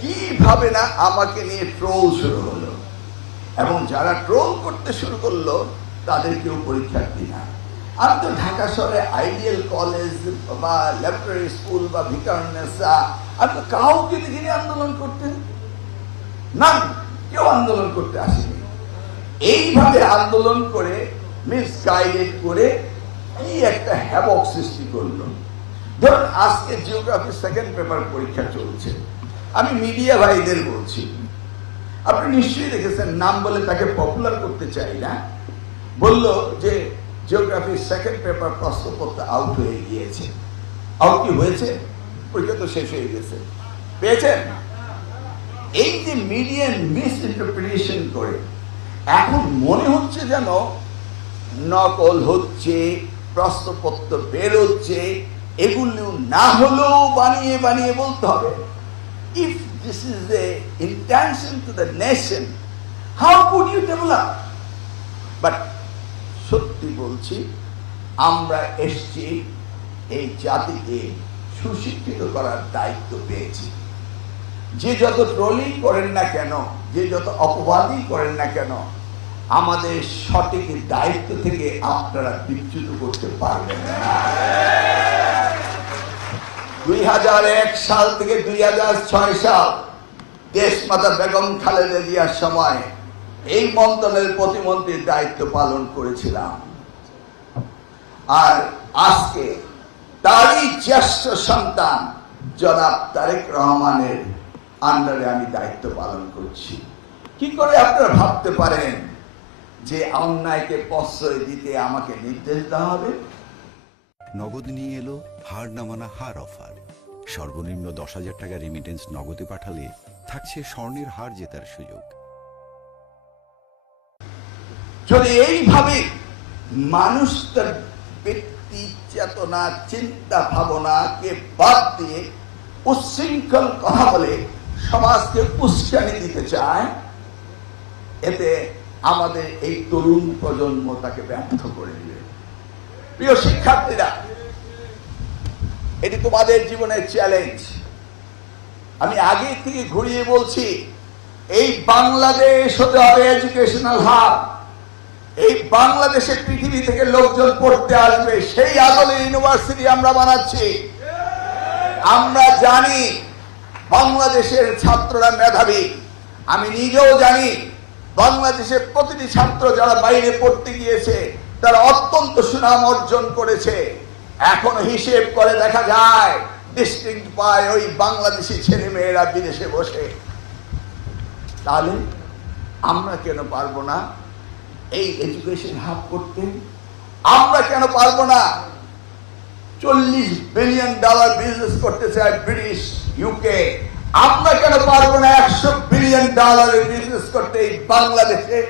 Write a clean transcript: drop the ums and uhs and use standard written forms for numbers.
কিভাবে না আমাকে নিয়ে ট্রোল শুরু হলো, এবং যারা ট্রোল করতে শুরু করলো তাদের কেউ পরীক্ষার্থী না। আমি তো ঢাকা শহরে আইডিয়াল কলেজ বা ল্যাবরেটরি স্কুল বা ভিকারুন্নেসা, আমি তো কাউকে দেখিনি আন্দোলন করতে, না কেউ আন্দোলন করতে আসেনি। এইভাবে আন্দোলন করে মিসগাইডেড করে কি একটা হ্যাবক সৃষ্টি করলো। ধরুন আজকে জিওগ্রাফি সেকেন্ড পেপার পরীক্ষা চলছে, আমি মিডিয়া ভাইদের বলছি, আপনি নিশ্চয়ই দেখেছেন, নাম বলে তাকে পপুলার করতে চাই না, বলল যে জিওগ্রাফি সেকেন্ড পেপার প্রশ্নপত্র আউট হয়ে গিয়েছে। আউট কি হয়েছে? পরীক্ষা তো শেষ হয়ে গেছে, পেয়েছেন? এই যে মিডিয়া মিস ইন্টারপ্রিটেশন করে এখন মনে হচ্ছে যেন নকল হচ্ছে, প্রশ্নপত্র বেরোচ্ছে, এগুলো না হলেও বানিয়ে বানিয়ে বলতে হবে। If this is the intention to the nation, how could you develop? But সত্যি বলছি, আমরা এসছি এই জাতিকে সুশিক্ষিত করার দায়িত্ব পেয়েছি। যে যত ট্রোলিং করেন না কেন, যে যত অপবাদই করেন না কেন, আমাদের সঠিক দায়িত্ব থেকে আপনারা বিচ্যুত করতে পারবেন না। 2001 সাল থেকে 2006 সাল দেশমাতা বেগম খালেদা জিয়ার সময় এই মন্ত্রণালয়ের প্রতিমন্ত্রীর দায়িত্ব পালন করেছিলাম, আর আজকে তারই জ্যেষ্ঠ সন্তান জনাব তারেক রহমানের আন্ডারে আমি দায়িত্ব পালন করছি। কি করে আপনারা ভাবতে পারেন যে অন্যায়কে প্রশ্রয় দিতে আমাকে নির্দেশ দেওয়া হবে? নগদ নিয়ে এলো হার না মানা হার অফার। সর্বনিম্ন 10,000 টাকা রেমিটেন্স নগদে পাঠালে থাকছে স্বর্ণের হার জেতার সুযোগ। যদি এইভাবে মানুষ তার ব্যক্তি চেতনা, চিন্তা ভাবনাকে বাদ দিয়ে উচ্ছৃঙ্খল কথা বলে সমাজকে উস্কানি দিতে চায়, এতে আমাদের এই তরুণ প্রজন্ম তাকে ব্যর্থ করে দিবে। প্রিয় শিক্ষার্থীরা, এটি তোমাদের জীবনের চ্যালেঞ্জ। আমি আগে থেকে ঘুরিয়ে বলছি, এই বাংলাদেশ হতে হবে এডুকেশনাল হাব। এই বাংলাদেশে পৃথিবী থেকে লোকজন পড়তে আসবে, সেই আদলে ইউনিভার্সিটি আমরা বানাচ্ছি। আমরা জানি বাংলাদেশের ছাত্ররা মেধাবী, আমি নিজেও জানি বাংলাদেশের প্রতিটি ছাত্র যারা বাইরে পড়তে গিয়েছে তারা অত্যন্ত সুনাম অর্জন করেছে। এখন হিসেব করে দেখা যায় ডিস্ট্রিক্ট পায় ওই বাংলাদেশি ছেলে মেয়েরা বিদেশে বসে। তাহলে আমরা কেন পারবো না এই এডুকেশন হাব করতে? আমরা কেন পারবো না $40 বিলিয়ন বিজনেস করতে চায় ব্রিটিশ ইউকে? আমরা কেন পারবো না $100 বিলিয়ন বিজনেস করতে এই বাংলাদেশে?